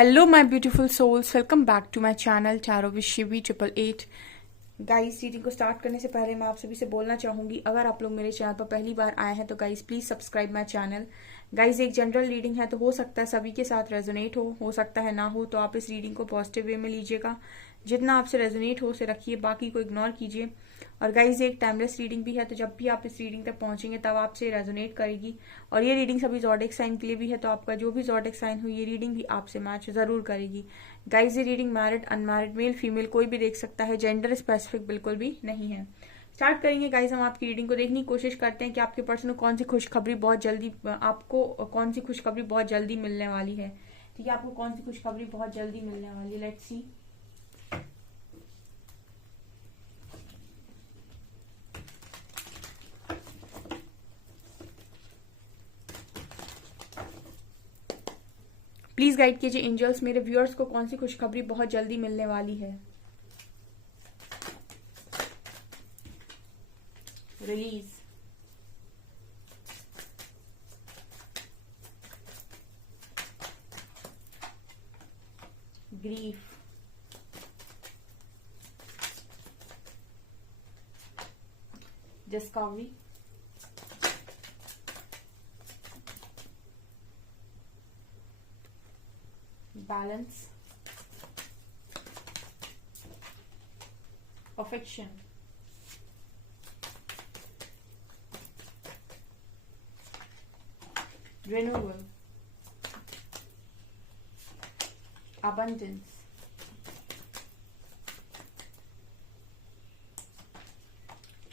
Hello my beautiful souls, welcome back to my channel चारों with Shivi 888। Guys, reading को start करने से पहले मैं आप सभी से बोलना चाहूंगी, अगर आप लोग मेरे चैनल पर पहली बार आए हैं तो guys please subscribe my channel. Guys, एक जनरल रीडिंग है तो हो सकता है सभी के साथ रेजोनेट हो सकता है ना हो, तो आप इस रीडिंग को पॉजिटिव वे में लीजिएगा। जितना आपसे रेजोनेट हो उसे रखिए, बाकी को इग्नोर कीजिए। और गाइज, एक टाइमलेस रीडिंग भी है, तो जब भी आप इस रीडिंग तक पहुंचेंगे तब आपसे रेजोनेट करेगी। और ये रीडिंग सभी जॉडिक साइन के लिए भी है, तो आपका जो भी जॉडिक साइन हो ये रीडिंग भी आपसे मैच जरूर करेगी। गाइज, ये reading married unmarried male female कोई भी देख सकता है, जेंडर स्पेसिफिक बिल्कुल भी नहीं है। स्टार्ट करेंगे गाइज, हम आपकी रीडिंग को देखने की कोशिश करते हैं कि आपके पर्सन को कौन सी खुशखबरी बहुत जल्दी आपको कौन सी खुशखबरी बहुत जल्दी मिलने वाली है। ठीक है, आपको कौन सी खुशखबरी बहुत जल्दी मिलने वाली है। Let's see. प्लीज गाइड कीजिए एंजल्स, मेरे व्यूअर्स को कौन सी खुशखबरी बहुत जल्दी मिलने वाली है। Release, grief, discovery, balance, affection, renewal, abundance,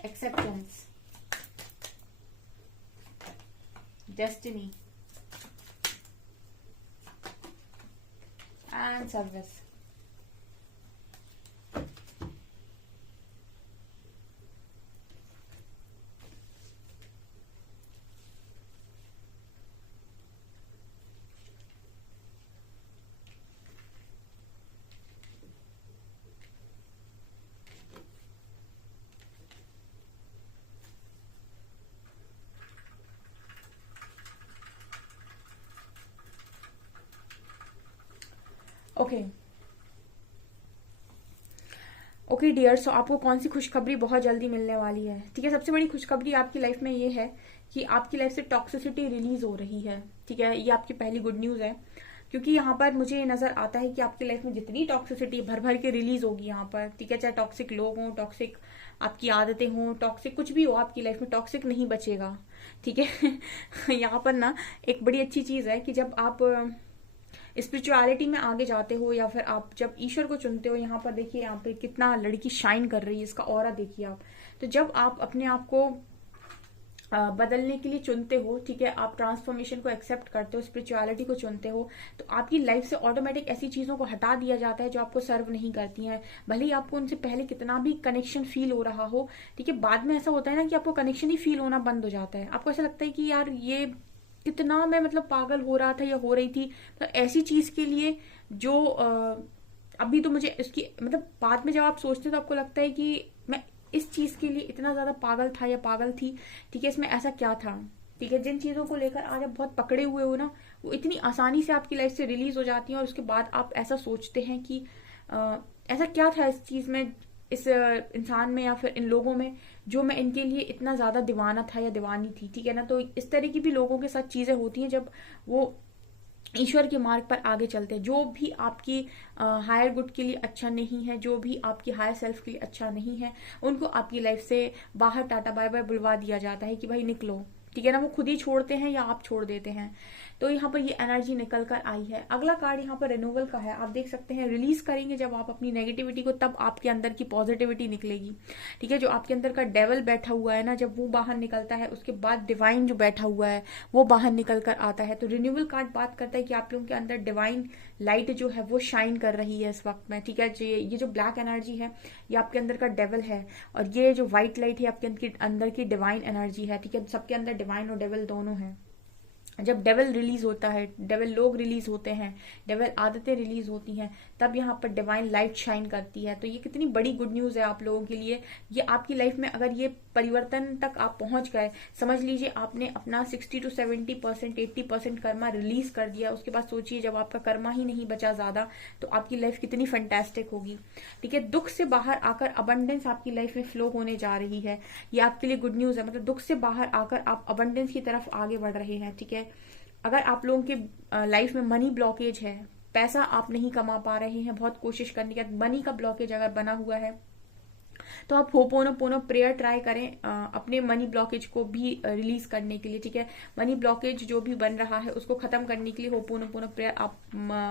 acceptance, destiny, and service. Okay okay dear, so आपको कौन सी खुशखबरी बहुत जल्दी मिलने वाली है। ठीक है, सबसे बड़ी खुशखबरी आपकी लाइफ में ये है कि आपकी लाइफ से टॉक्सिसिटी रिलीज हो रही है। ठीक है, ये आपकी पहली गुड न्यूज है, क्योंकि यहाँ पर मुझे नजर आता है कि आपकी लाइफ में जितनी टॉक्सिसिटी भर भर के रिलीज होगी यहाँ पर। ठीक है, चाहे टॉक्सिक लोग हों, टॉक्सिक आपकी आदतें हों, टॉक्सिक कुछ भी हो, आपकी लाइफ में टॉक्सिक नहीं बचेगा। ठीक है यहाँ पर ना एक बड़ी अच्छी चीज है कि जब आप स्पिरिचुअलिटी में आगे जाते हो या फिर आप जब ईश्वर को चुनते हो, यहाँ पर देखिए यहाँ पे कितना लड़की शाइन कर रही है, इसका ऑरा देखिए आप। तो जब आप अपने आप को बदलने के लिए चुनते हो, ठीक है, आप ट्रांसफॉर्मेशन को एक्सेप्ट करते हो, स्पिरिचुअलिटी को चुनते हो, तो आपकी लाइफ से ऑटोमेटिक ऐसी चीजों को हटा दिया जाता है जो आपको सर्व नहीं करती हैं। भले ही आपको उनसे पहले कितना भी कनेक्शन फील हो रहा हो, ठीक है, बाद में ऐसा होता है ना कि आपको कनेक्शन ही फील होना बंद हो जाता है। आपको ऐसा लगता है कि यार ये कितना मैं मतलब पागल हो रहा था या हो रही थी, तो ऐसी चीज के लिए जो अभी तो मुझे इसकी मतलब बाद में जब आप सोचते हो तो आपको लगता है कि मैं इस चीज के लिए इतना ज्यादा पागल था या पागल थी। ठीक है, इसमें ऐसा क्या था। ठीक है, जिन चीजों को लेकर आज आप बहुत पकड़े हुए हो ना, वो इतनी आसानी से आपकी लाइफ से रिलीज हो जाती हैं, और उसके बाद आप ऐसा सोचते हैं कि ऐसा क्या था इस चीज में, इस इंसान में या फिर इन लोगों में, जो मैं इनके लिए इतना ज्यादा दीवाना था या दीवानी थी। ठीक है ना, तो इस तरह की भी लोगों के साथ चीजें होती हैं जब वो ईश्वर के मार्ग पर आगे चलते हैं। जो भी आपकी हायर गुड के लिए अच्छा नहीं है, जो भी आपकी हायर सेल्फ के लिए अच्छा नहीं है, उनको आपकी लाइफ से बाहर टाटा बाय बाय बुलवा दिया जाता है कि भाई निकलो। ठीक है ना, वो खुद ही छोड़ते हैं या आप छोड़ देते हैं। तो यहाँ पर ये एनर्जी निकल कर आई है। अगला कार्ड यहाँ पर रिन्यूअल का है, आप देख सकते हैं रिलीज करेंगे जब आप अपनी नेगेटिविटी को, तब आपके अंदर की पॉजिटिविटी निकलेगी। ठीक है, जो आपके अंदर का डेवल बैठा हुआ है ना, जब वो बाहर निकलता है उसके बाद डिवाइन जो बैठा हुआ है वो बाहर निकल कर आता है। तो रिन्यूअल कार्ड बात करता है कि आप लोगों के अंदर डिवाइन लाइट जो है वो शाइन कर रही है इस वक्त में। ठीक है, ये जो ब्लैक एनर्जी है ये आपके अंदर का डेवल है, और ये जो व्हाइट लाइट है आपके अंदर की डिवाइन एनर्जी है। ठीक है, सबके अंदर डिवाइन और डेवल दोनों है। जब डेविल रिलीज होता है, डेविल लोग रिलीज होते हैं, डेविल आदतें रिलीज होती हैं, तब यहाँ पर डिवाइन लाइट शाइन करती है। तो ये कितनी बड़ी गुड न्यूज है आप लोगों के लिए। ये आपकी लाइफ में अगर ये परिवर्तन तक आप पहुंच गए, समझ लीजिए आपने अपना 60 to 70%, 80% कर्मा रिलीज कर दिया, उसके बाद सोचिए जब आपका कर्मा ही नहीं बचा ज्यादा तो आपकी लाइफ कितनी फैंटास्टिक होगी। ठीक है, दुख से बाहर आकर अबंडेंस आपकी लाइफ में फ्लो होने जा रही है। ये आपके लिए गुड न्यूज है, मतलब दुख से बाहर आकर आप अबंडेंस की तरफ आगे बढ़ रहे हैं। ठीक है, अगर आप लोगों के लाइफ में मनी ब्लॉकेज है, पैसा आप नहीं कमा पा रहे हैं, बहुत कोशिश करने के बाद मनी का ब्लॉकेज अगर बना हुआ है, तो आप होपोनोपोनो प्रेयर ट्राई करें अपने मनी ब्लॉकेज को भी रिलीज करने के लिए। ठीक है, मनी ब्लॉकेज जो भी बन रहा है उसको खत्म करने के लिए होपोनोपोनो प्रेयर आप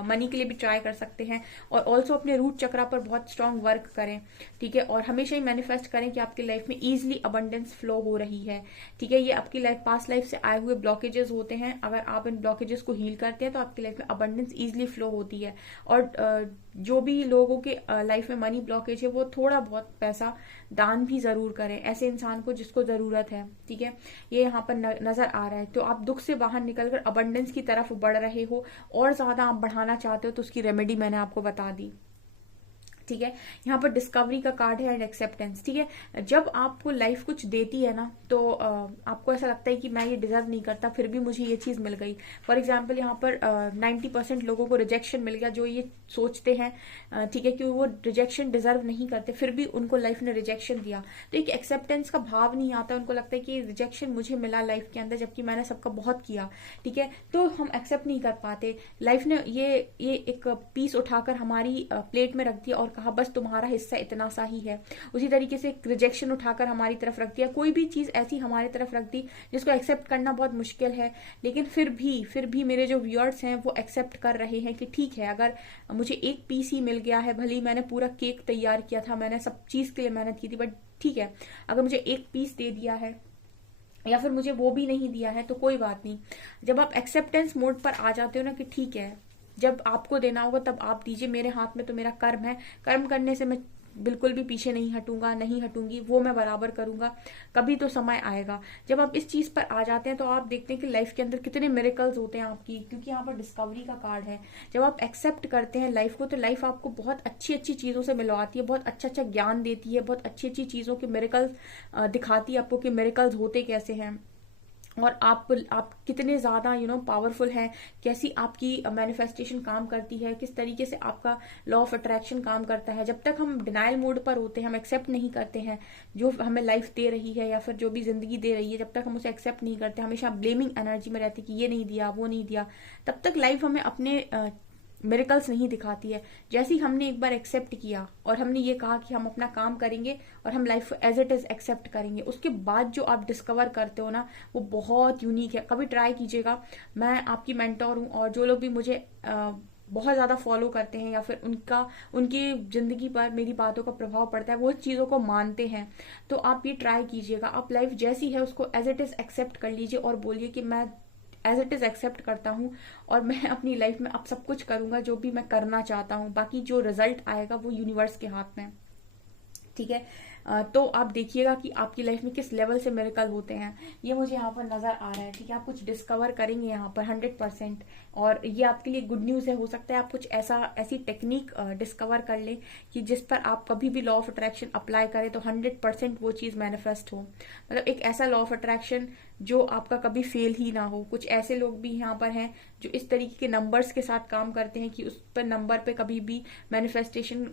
मनी के लिए भी ट्राई कर सकते हैं। और ऑल्सो अपने रूट चक्रा पर बहुत स्ट्रांग वर्क करें। ठीक है, और हमेशा ही मैनिफेस्ट करें कि आपकी लाइफ में इजिली अबंडेंस फ्लो हो रही है। ठीक है, ये आपकी लाइफ पास्ट लाइफ से आए हुए ब्लॉकेजेस होते हैं, अगर आप इन ब्लॉकेजेस को हील करते हैं तो आपकी लाइफ में अबंडेंस इजिली फ्लो होती है। और जो भी लोगों के लाइफ में मनी ब्लॉकेज है वो थोड़ा बहुत पैसा दान भी जरूर करें ऐसे इंसान को जिसको जरूरत है। ठीक है, ये यहाँ पर नजर आ रहा है। तो आप दुख से बाहर निकलकर अबंडेंस की तरफ बढ़ रहे हो और ज्यादा आप बढ़ाना चाहते हो, तो उसकी रेमेडी मैंने आपको बता दी। ठीक है, यहाँ पर डिस्कवरी का कार्ड है एंड एक्सेप्टेंस। ठीक है, जब आपको लाइफ कुछ देती है ना तो आपको ऐसा लगता है कि मैं ये डिजर्व नहीं करता, फिर भी मुझे ये चीज मिल गई। फॉर एग्जाम्पल यहाँ पर 90% लोगों को रिजेक्शन मिल गया जो ये सोचते हैं ठीक है कि वो रिजेक्शन डिजर्व नहीं करते, फिर भी उनको लाइफ ने रिजेक्शन दिया। तो एक एक्सेप्टेंस का भाव नहीं आता, उनको लगता है कि रिजेक्शन मुझे मिला लाइफ के अंदर जबकि मैंने सबका बहुत किया। ठीक है, तो हम एक्सेप्ट नहीं कर पाते। लाइफ ने ये एक पीस उठाकर हमारी प्लेट में रख दिया और कहा बस तुम्हारा हिस्सा इतना सा ही है। उसी तरीके से रिजेक्शन उठाकर हमारी तरफ रख दिया, कोई भी चीज ऐसी हमारी तरफ रख दी जिसको एक्सेप्ट करना बहुत मुश्किल है, लेकिन फिर भी मेरे जो व्यूअर्स हैं वो एक्सेप्ट कर रहे हैं कि ठीक है, अगर मुझे एक पीस ही मिल गया है, भले ही मैंने पूरा केक तैयार किया था, मैंने सब चीज के लिए मेहनत की थी, बट ठीक है, अगर मुझे एक पीस दे दिया है या फिर मुझे वो भी नहीं दिया है तो कोई बात नहीं। जब आप एक्सेप्टेंस मोड पर आ जाते हो ना कि ठीक है, जब आपको देना होगा तब आप दीजिए, मेरे हाथ में तो मेरा कर्म है, कर्म करने से मैं बिल्कुल भी पीछे नहीं हटूंगा, नहीं हटूंगी, वो मैं बराबर करूंगा। कभी तो समय आएगा। जब आप इस चीज पर आ जाते हैं तो आप देखते हैं कि लाइफ के अंदर कितने मिरेकल्स होते हैं आपकी, क्योंकि यहाँ पर डिस्कवरी का कार्ड है। जब आप एक्सेप्ट करते हैं लाइफ को तो लाइफ आपको बहुत अच्छी अच्छी चीजों से मिलवाती है, बहुत अच्छा अच्छा ज्ञान देती है, बहुत अच्छी अच्छी चीजों के मिरेकल्स दिखाती है आपको कि मिरेकल्स होते कैसे हैं और आप कितने ज्यादा पावरफुल हैं, कैसी आपकी मैनिफेस्टेशन काम करती है, किस तरीके से आपका लॉ ऑफ अट्रैक्शन काम करता है। जब तक हम डिनाइल मोड पर होते हैं, हम एक्सेप्ट नहीं करते हैं जो हमें लाइफ दे रही है या फिर जो भी जिंदगी दे रही है, जब तक हम उसे एक्सेप्ट नहीं करते, हमेशा ब्लेमिंग एनर्जी में रहते कि ये नहीं दिया, वो नहीं दिया, तब तक लाइफ हमें अपने मिरेकल्स नहीं दिखाती है। जैसे ही हमने एक बार एक्सेप्ट किया और हमने ये कहा कि हम अपना काम करेंगे और हम life as it is accept करेंगे, उसके बाद जो आप डिस्कवर करते हो ना वो बहुत यूनिक है। कभी ट्राई कीजिएगा। मैं आपकी मेंटोर हूँ और जो लोग भी मुझे बहुत ज्यादा फॉलो करते हैं या फिर उनकी जिंदगी पर मेरी बातों का प्रभाव पड़ता है, वो चीजों को मानते हैं, तो आप ये ट्राई कीजिएगा। आप लाइफ जैसी है उसको एज इट इज एक्सेप्ट कर लीजिए और बोलिए कि मैं एज इट इज एक्सेप्ट करता हूँ और मैं अपनी लाइफ में अब सब कुछ करूंगा जो भी मैं करना चाहता हूँ, बाकी जो रिजल्ट आएगा वो यूनिवर्स के हाथ में। ठीक है, तो आप देखिएगा कि आपकी लाइफ में किस लेवल से मिरेकल होते हैं, ये मुझे यहाँ पर नजर आ रहा है। ठीक है, आप कुछ डिस्कवर करेंगे यहाँ पर 100%, और ये आपके लिए गुड न्यूज है। हो सकता है आप कुछ ऐसी टेक्निक डिस्कवर कर लें कि जिस पर आप कभी भी लॉ ऑफ अट्रैक्शन अप्लाई करें तो 100% वो चीज मैनिफेस्ट हो। मतलब एक ऐसा लॉ ऑफ अट्रैक्शन जो आपका कभी फेल ही ना हो। कुछ ऐसे लोग भी यहाँ पर हैं जो इस तरीके के नंबर्स के साथ काम करते हैं कि उस पर नंबर पे कभी भी मैनिफेस्टेशन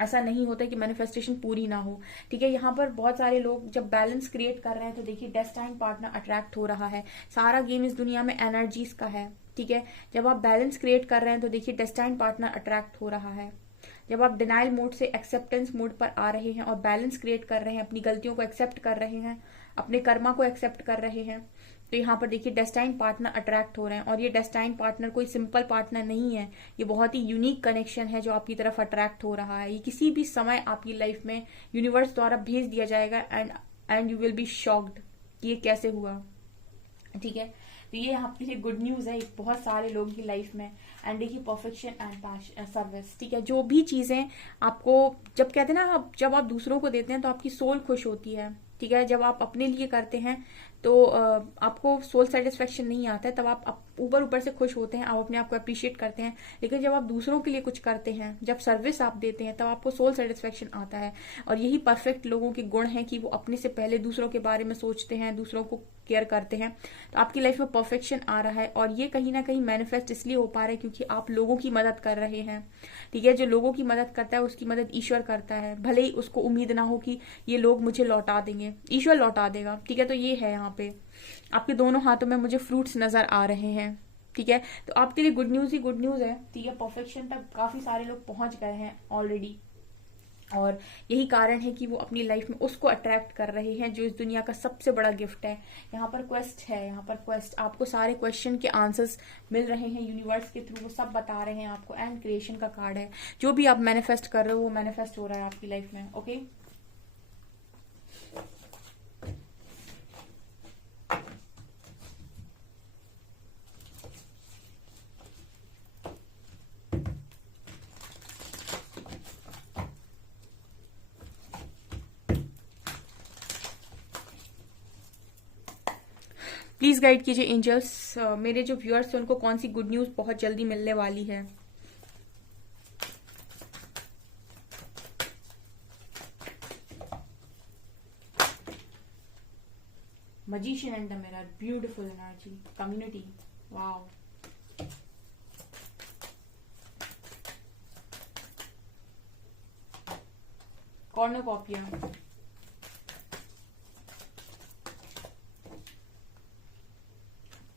ऐसा नहीं होता कि मैनिफेस्टेशन पूरी ना हो। ठीक है, यहाँ पर बहुत सारे लोग जब बैलेंस क्रिएट कर रहे हैं तो देखिए डेस्टाइन पार्टनर अट्रैक्ट हो रहा है। सारा गेम इस दुनिया में एनर्जीज का है। ठीक है, जब आप बैलेंस क्रिएट कर रहे हैं तो देखिए डेस्टाइन पार्टनर अट्रैक्ट हो रहा है। जब आप डिनाइल मोड से एक्सेप्टेंस मोड पर आ रहे हैं और बैलेंस क्रिएट कर रहे हैं, अपनी गलतियों को एक्सेप्ट कर रहे हैं, अपने कर्मा को एक्सेप्ट कर रहे हैं, तो यहाँ पर देखिए डेस्टाइन पार्टनर अट्रैक्ट हो रहे हैं। और ये डेस्टाइन पार्टनर कोई सिंपल पार्टनर नहीं है, ये बहुत ही यूनिक कनेक्शन है जो आपकी तरफ अट्रैक्ट हो रहा है। ये किसी भी समय आपकी लाइफ में यूनिवर्स द्वारा भेज दिया जाएगा and you will be shocked कि ये कैसे हुआ। ठीक है, तो ये आपके लिए गुड न्यूज है बहुत सारे लोगों की लाइफ में। एंड देखिए परफेक्शन एंड सर्विस। ठीक है, जो भी चीजें आपको जब कहते हैं ना जब आप दूसरों को देते हैं तो आपकी सोल खुश होती है। ठीक है, जब आप अपने लिए करते हैं तो आपको सोल सेटिस्फेक्शन नहीं आता है, तब आप ऊपर ऊपर से खुश होते हैं, आप अपने आप को अप्रिशिएट करते हैं। लेकिन जब आप दूसरों के लिए कुछ करते हैं, जब सर्विस आप देते हैं, तब आपको सोल सेटिस्फेक्शन आता है। और यही परफेक्ट लोगों के गुण हैं कि वो अपने से पहले दूसरों के बारे में सोचते हैं, दूसरों को केयर करते हैं। तो आपकी लाइफ में परफेक्शन आ रहा है, और ये कहीं ना कहीं मैनिफेस्ट इसलिए हो पा रहा है क्योंकि आप लोगों की मदद कर रहे हैं। ठीक है, जो लोगों की मदद करता है उसकी मदद ईश्वर करता है, भले ही उसको उम्मीद ना हो कि ये लोग मुझे लौटा देंगे, ईश्वर लौटा देगा। ठीक है, तो ये है यहाँ पे आपके दोनों हाथों में मुझे फ्रूट्स नजर आ रहे हैं। ठीक है, तो आपके लिए गुड न्यूज ही गुड न्यूज है। ठीक है, परफेक्शन तक काफी सारे लोग पहुंच गए हैं ऑलरेडी, और यही कारण है कि वो अपनी लाइफ में उसको अट्रैक्ट कर रहे हैं जो इस दुनिया का सबसे बड़ा गिफ्ट है। यहाँ पर क्वेस्ट है, यहाँ पर क्वेस्ट, आपको सारे क्वेश्चन के आंसर्स मिल रहे हैं यूनिवर्स के थ्रू, वो सब बता रहे हैं आपको। एंड क्रिएशन का कार्ड है, जो भी आप मैनिफेस्ट कर रहे हो वो मैनिफेस्ट हो रहा है आपकी लाइफ में। ओके, प्लीज गाइड कीजिए एंजल्स, मेरे जो व्यूअर्स हैं उनको कौन सी गुड न्यूज बहुत जल्दी मिलने वाली है। Magician and the Mirror, beautiful energy, community, wow. Cornucopia,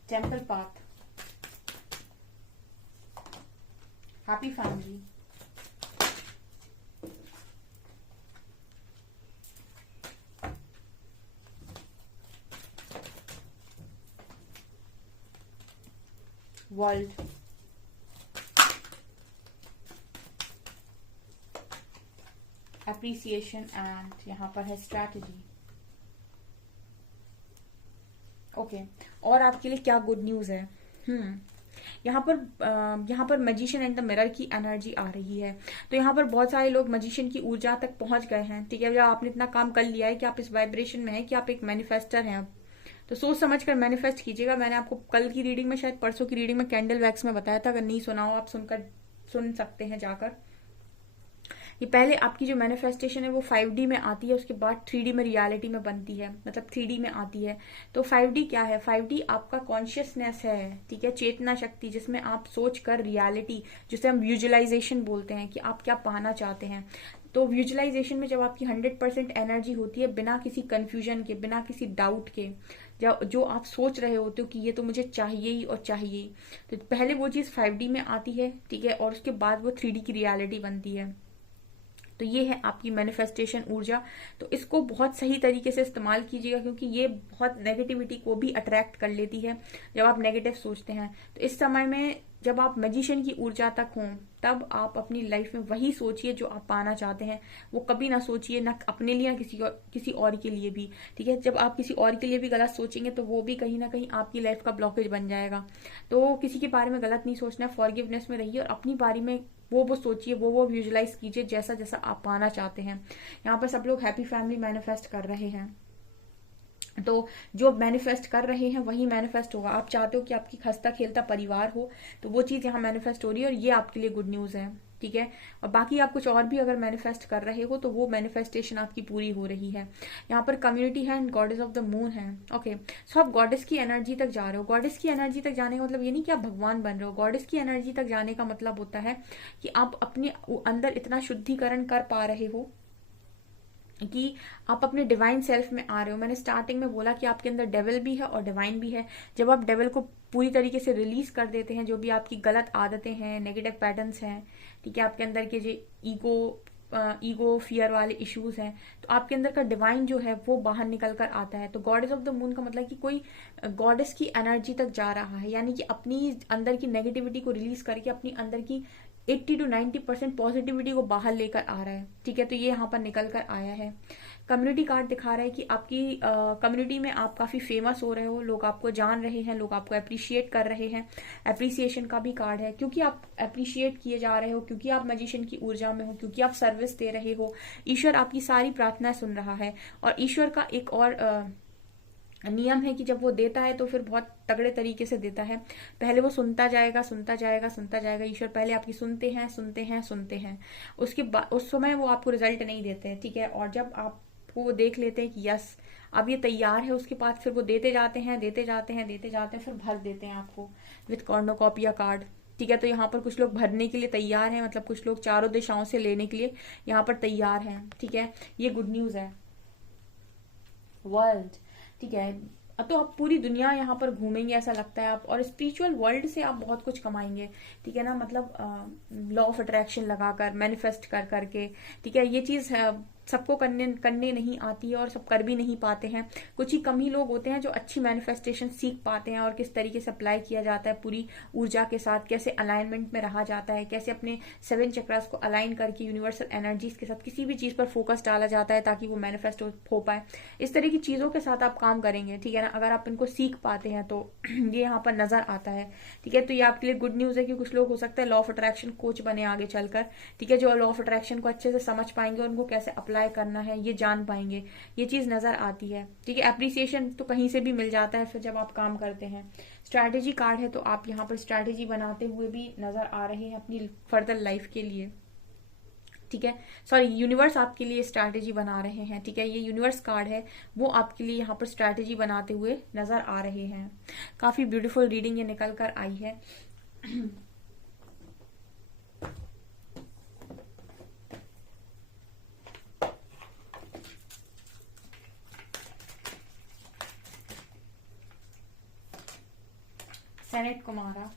Temple Path, Happy Family, World, Appreciation, and यहाँ पर है Strategy। ओके, और आपके लिए क्या गुड न्यूज है? यहाँ पर मैजिशियन एंड द मिरर की एनर्जी आ रही है। तो यहाँ पर बहुत सारे लोग मैजिशियन की ऊर्जा तक पहुंच गए हैं। ठीक है, जब आपने इतना काम कर लिया है कि आप इस वाइब्रेशन में है कि आप एक मैनिफेस्टर हैं, तो सोच समझ कर मैनिफेस्ट कीजिएगा। मैंने आपको कल की रीडिंग में, शायद परसों की रीडिंग में कैंडल वैक्स में बताया था, अगर नहीं सुना हो आप सुन सकते हैं जाकर। ये पहले आपकी जो मैनिफेस्टेशन है वो 5D में आती है, उसके बाद 3D में रियलिटी में बनती है, मतलब 3D में आती है। तो 5D क्या है? 5D आपका कॉन्शियसनेस है। ठीक है, चेतना शक्ति, जिसमें आप सोच कर रियलिटी, जिसे हम विजुअलाइजेशन बोलते हैं, कि आप क्या पाना चाहते हैं। तो विजुअलाइजेशन में जब आपकी 100% एनर्जी होती है, बिना किसी कंफ्यूजन के, बिना किसी डाउट के, जो आप सोच रहे होते हो कि ये तो मुझे चाहिए ही और चाहिए ही, तो पहले वो चीज 5D में आती है। ठीक है, और उसके बाद वो 3D की रियलिटी बनती है। तो ये है आपकी मैनिफेस्टेशन ऊर्जा। तो इसको बहुत सही तरीके से इस्तेमाल कीजिएगा, क्योंकि ये बहुत नेगेटिविटी को भी अट्रैक्ट कर लेती है जब आप नेगेटिव सोचते हैं। तो इस समय में जब आप मैजिशियन की ऊर्जा तक हों, तब आप अपनी लाइफ में वही सोचिए जो आप पाना चाहते हैं। वो कभी ना सोचिए, ना अपने लिए, किसी और के लिए भी। ठीक है, जब आप किसी और के लिए भी गलत सोचेंगे तो वो भी कहीं ना कहीं आपकी लाइफ का ब्लॉकेज बन जाएगा। तो किसी के बारे में गलत नहीं सोचना है, फॉरगिवनेस में रहिए, और अपनी बारे में वो सोचिए, वो विजुअलाइज कीजिए जैसा जैसा आप पाना चाहते हैं। यहाँ पर सब लोग हैप्पी फैमिली मैनिफेस्ट कर रहे हैं। तो जो मैनिफेस्ट कर रहे हैं वही मैनिफेस्ट होगा। आप चाहते हो कि आपकी हंसता खेलता परिवार हो, तो वो चीज यहाँ मैनिफेस्ट हो रही है, और ये आपके लिए गुड न्यूज है। ठीक है, और बाकी आप कुछ और भी अगर मैनिफेस्ट कर रहे हो तो वो मैनिफेस्टेशन आपकी पूरी हो रही है। यहाँ पर कम्युनिटी है and goddess of the moon है। ओके, सो आप गॉडेस की एनर्जी तक जा रहे हो। गॉडेस की एनर्जी तक जाने का मतलब ये नहीं कि आप भगवान बन रहे हो। गॉडेस की एनर्जी तक जाने का मतलब होता है कि आप अपने अंदर इतना शुद्धिकरण कर पा रहे हो कि आप अपने डिवाइन सेल्फ में आ रहे हो। मैंने स्टार्टिंग में बोला कि आपके अंदर डेविल भी है और डिवाइन भी है। जब आप डेविल को पूरी तरीके से रिलीज कर देते हैं, जो भी आपकी गलत आदतें हैं, नेगेटिव पैटर्न्स हैं, ठीक है, आपके अंदर के जो ईगो फियर वाले इश्यूज हैं, तो आपके अंदर का डिवाइन जो है वो बाहर निकल कर आता है। तो गॉडेस ऑफ द मून का मतलब कि कोई गॉडेस की एनर्जी तक जा रहा है, यानी कि अपनी अंदर की नेगेटिविटी को रिलीज करके अपनी अंदर की 80 to 90% पॉजिटिविटी को बाहर लेकर आ रहा है, ठीक है। तो ये यहाँ पर निकल कर आया है। कम्युनिटी कार्ड दिखा रहा है कि आपकी कम्युनिटी में आप काफ़ी फेमस हो रहे हो, लोग आपको जान रहे हैं, लोग आपको अप्रिशिएट कर रहे हैं। अप्रिसिएशन का भी कार्ड है, क्योंकि आप अप्रिशिएट किए जा रहे हो, क्योंकि आप मैजिशियन की ऊर्जा में हो, क्योंकि आप सर्विस दे रहे हो। ईश्वर आपकी सारी प्रार्थनाएं सुन रहा है। और ईश्वर का एक और नियम है कि जब वो देता है तो फिर बहुत तगड़े तरीके से देता है। पहले वो सुनता जाएगा, सुनता जाएगा, सुनता जाएगा। ईश्वर पहले आपकी सुनते हैं, सुनते हैं, सुनते हैं। उसके बाद उस समय वो आपको रिजल्ट नहीं देते हैं, ठीक है। और जब आपको वो देख लेते हैं कि यस अब ये तैयार है, उसके बाद फिर वो देते जाते हैं, देते जाते हैं, देते जाते हैं, फिर भर देते हैं आपको विथ कॉर्नोकॉपिया कार्ड, ठीक है। तो यहाँ पर कुछ लोग भरने के लिए तैयार हैं, मतलब कुछ लोग चारों दिशाओं से लेने के लिए यहाँ पर तैयार हैं, ठीक है। ये गुड न्यूज है। वर्ल्ड, ठीक है। तो आप पूरी दुनिया यहाँ पर घूमेंगे ऐसा लगता है आप, और स्पिरिचुअल वर्ल्ड से आप बहुत कुछ कमाएंगे, ठीक है ना। मतलब लॉ ऑफ अट्रैक्शन लगाकर, मैनिफेस्ट कर करके, ठीक है। ये चीज सबको करने नहीं आती है और सब कर भी नहीं पाते हैं। कुछ ही कम ही लोग होते हैं जो अच्छी मैनिफेस्टेशन सीख पाते हैं और किस तरीके से अप्लाई किया जाता है पूरी ऊर्जा के साथ, कैसे अलाइनमेंट में रहा जाता है, कैसे अपने 7 चक्रास को अलाइन करके यूनिवर्सल एनर्जीज के साथ किसी भी चीज पर फोकस डाला जाता है ताकि वो मैनिफेस्ट हो पाए। इस तरह की चीजों के साथ आप काम करेंगे, ठीक है ना, अगर आप इनको सीख पाते हैं तो ये यहाँ पर नजर आता है, ठीक है। तो ये आपके लिए गुड न्यूज है कि कुछ लोग हो सकता है लॉ ऑफ अट्रैक्शन कोच बने आगे चलकर, ठीक है, जो लॉ ऑफ अट्रैक्शन को अच्छे से समझ पाएंगे और उनको कैसे अप्लाई करना है ये जान पाएंगे। ये चीज नजर आती है, ठीक है। एप्रिसिएशन तो कहीं से भी मिल जाता है फिर जब आप काम करते हैं। स्ट्रैटेजी कार्ड है, तो आप यहाँ पर स्ट्रैटेजी बनाते हुए भी नजर आ रहे हैं अपनी फर्दर लाइफ के लिए, ठीक है। सॉरी, यूनिवर्स आपके लिए स्ट्रैटेजी बना रहे हैं, ठीक है। ये यूनिवर्स कार्ड है, वो आपके लिए यहाँ पर स्ट्रैटेजी बनाते हुए नजर आ रहे हैं। काफी ब्यूटीफुल रीडिंग ये निकल कर आई है। Sanat Kumara,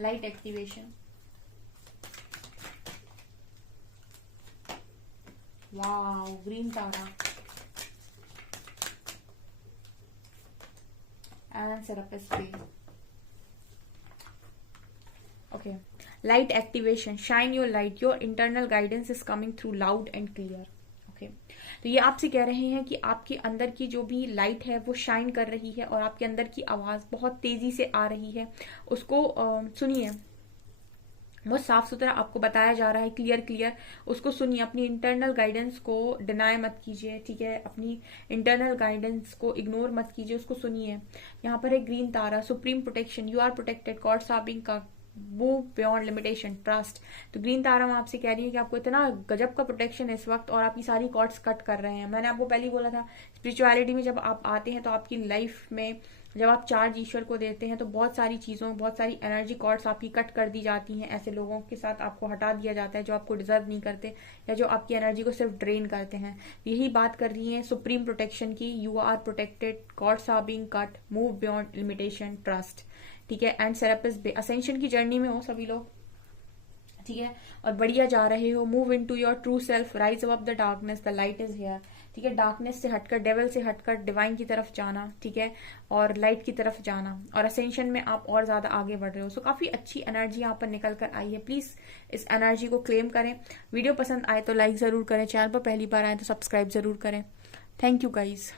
light activation, wow, green Tara and Serapis पे। Okay, light activation, shine your light, your internal guidance is coming through loud and clear. Okay, तो ये आपसे कह रहे हैं कि आपके अंदर की जो भी लाइट है वो शाइन कर रही है और आपके अंदर की आवाज बहुत तेजी से आ रही है, उसको सुनिए। बहुत साफ सुथरा आपको बताया जा रहा है, क्लियर क्लियर, उसको सुनिए। अपनी इंटरनल गाइडेंस को डिनाई मत कीजिए, ठीक है। अपनी इंटरनल गाइडेंस को इग्नोर मत कीजिए, उसको सुनिए। यहाँ पर है green Tara, supreme protection, you are protected, god साबिंग का मूव बियॉन्ड लिमिटेशन, ट्रस्ट। तो ग्रीन तारा में आपसे कह रही है कि आपको इतना गजब का प्रोटेक्शन है इस वक्त और आपकी सारी कॉर्ड्स कट कर रहे हैं। मैंने आपको पहले ही बोला था, स्पिरिचुअलिटी में जब आप आते हैं तो आपकी लाइफ में जब आप चार्ज ईश्वर को देते हैं तो बहुत सारी चीज़ों, बहुत सारी एनर्जी कॉर्ड्स आपकी कट कर दी जाती हैं। ऐसे लोगों के साथ आपको हटा दिया जाता है जो आपको डिजर्व नहीं करते या जो आपकी एनर्जी को सिर्फ ड्रेन करते हैं। यही बात कर रही है सुप्रीम प्रोटेक्शन की, you are protected, cords are being cut, move beyond limitation, trust, ठीक है। एंड सेरापिस बे, असेंशन की जर्नी में हो सभी लोग, ठीक है, और बढ़िया जा रहे हो। Move into your true self, rise above the darkness, the light is here, ठीक है। डार्कनेस से हटकर, डेवल से हटकर डिवाइन की तरफ जाना, ठीक है, और लाइट की तरफ जाना, और असेंशन में आप और ज्यादा आगे बढ़ रहे हो। सो काफी अच्छी एनर्जी यहाँ पर निकल कर आई है। प्लीज इस एनर्जी को क्लेम करें। वीडियो पसंद आए तो लाइक जरूर करें, चैनल पर पहली बार आए तो सब्सक्राइब जरूर करें। Thank you guys.